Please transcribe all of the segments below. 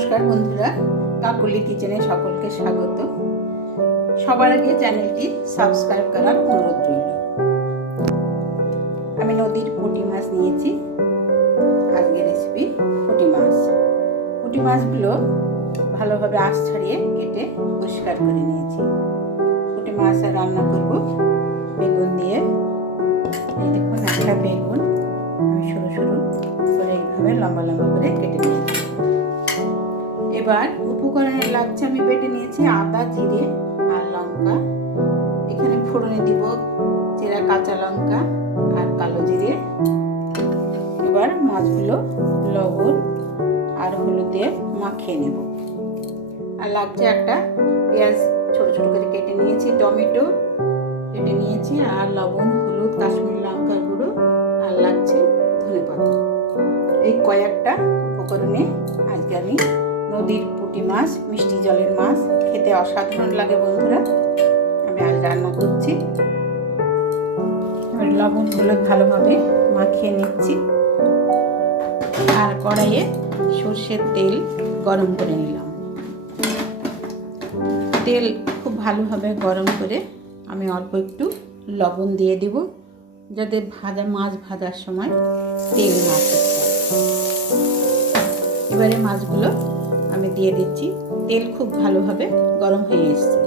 নমস্কার বন্ধুরা, কাকুলি কিচেনে সকলকে স্বাগত। সবার আগে চ্যানেলটি সাবস্ক্রাইব করার অনুরোধ রইল। আমি নদীর পুঁটি মাছ নিয়েছি। আজকের রেসিপি পুঁটি মাছ। পুঁটি মাছগুলো ভালোভাবে আঁশ ছাড়িয়ে কেটে পরিষ্কার করে নিয়েছি। পুঁটি মাছ রান্না করব বেগুন দিয়ে। এই দেখুন, একটা বেগুন আমি সরু সরু করে এইভাবে লম্বা লম্বা করে কেটে নিয়েছি। এবার উপকরণে লাগছে, আমি বেটে নিয়েছি আদা, জিরে আর লঙ্কা। এখানে ফোড়নে দিব চেরা কাঁচা লঙ্কা আর কালো জিরে। এবার মাছগুলো লবণ আর হলুদ দিয়ে মাখিয়ে নেব। আর লাগছে একটা পেঁয়াজ ছোট ছোট করে কেটে নিয়েছি, টমেটো কেটে নিয়েছি, আর লবণ, হলুদ, কাশ্মীরি লঙ্কার গুঁড়ো, আর লাগছে ধনেপাতা। এই কয়েকটা উপকরণে আজকে আমি নদীর পুঁটি মাছ, মিষ্টি জলের মাছ, খেতে অসাধারণ লাগে বন্ধুরা, আমি আজ রান্না করছি। লবণগুলো ভালোভাবে মাখিয়ে নিচ্ছি আর কড়াইয়ে সর্ষের তেল গরম করে নিলাম। তেল খুব ভালোভাবে গরম করে আমি অল্প একটু লবণ দিয়ে দিব, যাতে মাছ ভাজার সময় তেল না থাকে। এবারে মাছগুলো আমি দিয়ে দিচ্ছি। তেল খুব ভালোভাবে গরম হয়ে এসেছে।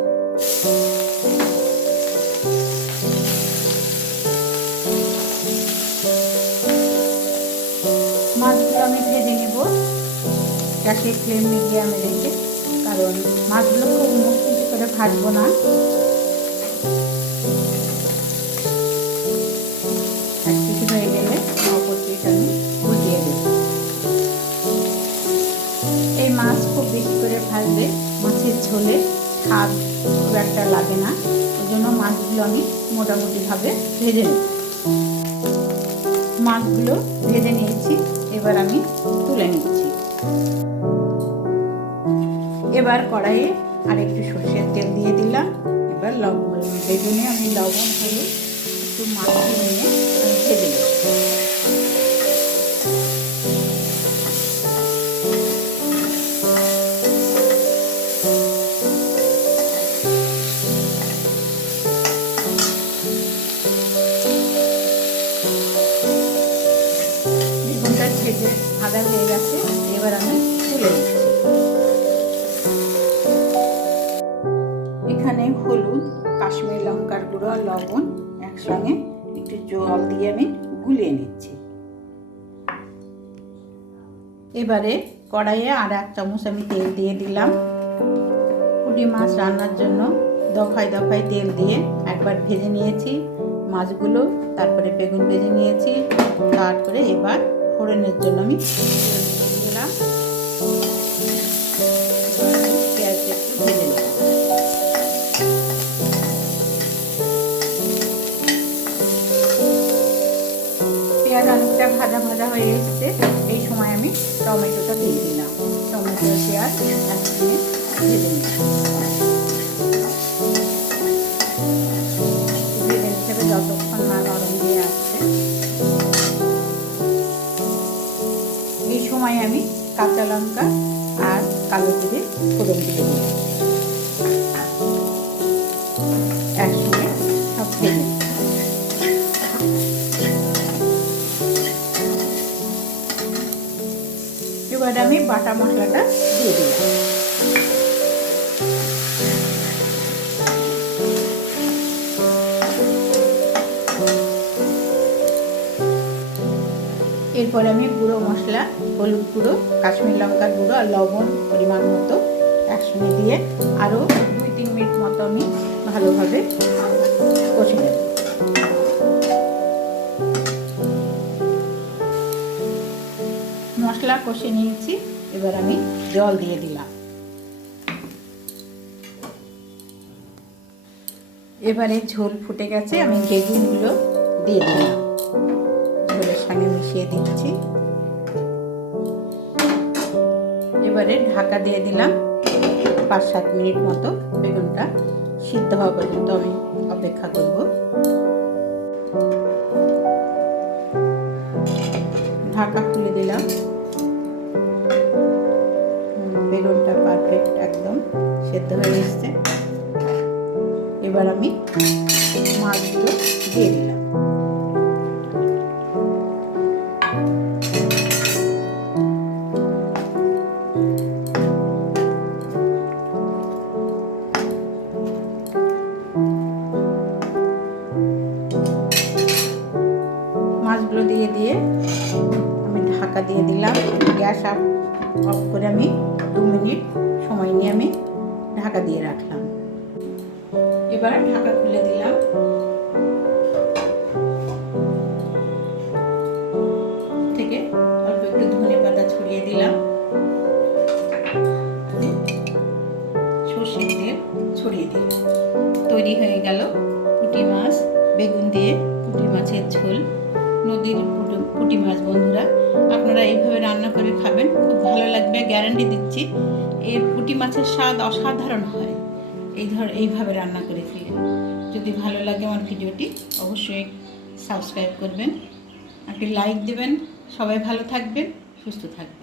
মাছগুলো আমি ভেজে নেব গ্যাসের ফ্লেম মিডিয়ামে রেখে, কারণ মাছগুলো খুব মুচমুচে করে ভাজবো না। এক পিঠে হয়ে গেলে অপর পিঠ আমি উল্টিয়ে দেব। এই মাছ খুব বেশি করে ভাজলে মাছের ঝোলে স্বাদ খুব একটা লাগে না, ওই জন্য মাছগুলো আমি মোটামুটিভাবে ভেজে নেব। মাছগুলো ভেজে নিয়েছি, এবার আমি তুলে নিচ্ছি। এবার কড়াইয়ে আর একটু সর্ষের তেল দিয়ে দিলাম। এবার বেগুনে আমি লবণ হলুদ একটু মাখিয়ে নিয়ে ভেজে নেব। বেগুনটা ভেজে ভাজা হয়ে গেছে, এবার আমি তুলে নিচ্ছি। এখানে হলুদ, কাশ্মীরি লঙ্কার গুঁড়ো আর লবণ একসঙ্গে একটু জল দিয়ে আমি গুলিয়ে নিচ্ছি। এবারে কড়াইয়ে আর 1 চামচ আমি তেল দিয়ে দিলাম। পুঁটি মাছ রান্নার জন্য দফায় দফায় তেল দিয়ে একবার ভেজে নিয়েছি মাছগুলো, তারপরে বেগুন ভেজে নিয়েছি, তারপরে এবার ফোড়নের জন্য আমি তেল দিয়ে দিলাম। পেঁয়াজ একটু ভেজে নিলাম। পেঁয়াজ অনেকটা ভাজা ভাজা হয়ে এসছে, এই সময় আমি টমেটোটা দিয়ে দিলাম। টমেটো পেঁয়াজ একসঙ্গে ভেজে নিলাম। ভেজে হিসেবে যতক্ষণ না নরম দিয়ে আসছে, এই সময় আমি কাঁচা লঙ্কা আর কালো জিরে ফোড়ন দিয়ে দিলাম। একসঙ্গে সব ভেজে এবার আমি বাটা মশলাটা দিয়ে দিলাম। এরপর আমি গুঁড়ো মশলা, হলুদ গুঁড়ো, কাশ্মীরি লঙ্কার গুঁড়ো আর লবণ পরিমাণ মতো একসঙ্গে দিয়ে আরও 2-3 মিনিট মতো আমি ভালোভাবে কষে নেব। মশলা কষে নিয়েছি, এবার আমি জল দিয়ে দিলাম। এবারে ঝোল ফুটে গেছে, আমি বেগুনগুলো দিয়ে দিলাম, ঝোলের সঙ্গে মিশিয়ে দিচ্ছি। এবারে ঢাকা দিয়ে দিলাম। 5-7 মিনিট মতো বেগুনটা সিদ্ধ হওয়া পর্যন্ত আমি অপেক্ষা করব। ঢাকা খুলে দিলাম। বেগুনটা পারফেক্ট একদম সেদ্ধ হয়ে এসছে। এবার আমি মাছগুলো দিয়ে দিলাম। মাছগুলো দিয়ে আমি ঢাকা দিয়ে দিলাম। গ্যাস অফ করে আমি 2 মিনিট সময় নিয়ে আমি ঢাকা দিয়ে রাখলাম। এবার ঢাকা খুলে দিলাম। থেকে অল্প একটু ধনে পাতা ছড়িয়ে দিলাম, সর্ষের তেল ছড়িয়ে দিলাম। তৈরি হয়ে গেল পুঁটি মাছ বেগুন দিয়ে পুঁটি মাছের ঝোল। নদীর পুঁটি মাছ বন্ধুরা, আপনারা এইভাবে রান্না করে খাবেন, খুব ভালো লাগবে, গ্যারান্টি দিচ্ছি। এর পুঁটি মাছের স্বাদ অসাধারণ হয় এইভাবে রান্না করে খেলে। যদি ভালো লাগে আমার ভিডিওটি অবশ্যই সাবস্ক্রাইব করবেন, একটি লাইক দেবেন। সবাই ভালো থাকবেন, সুস্থ থাকবেন।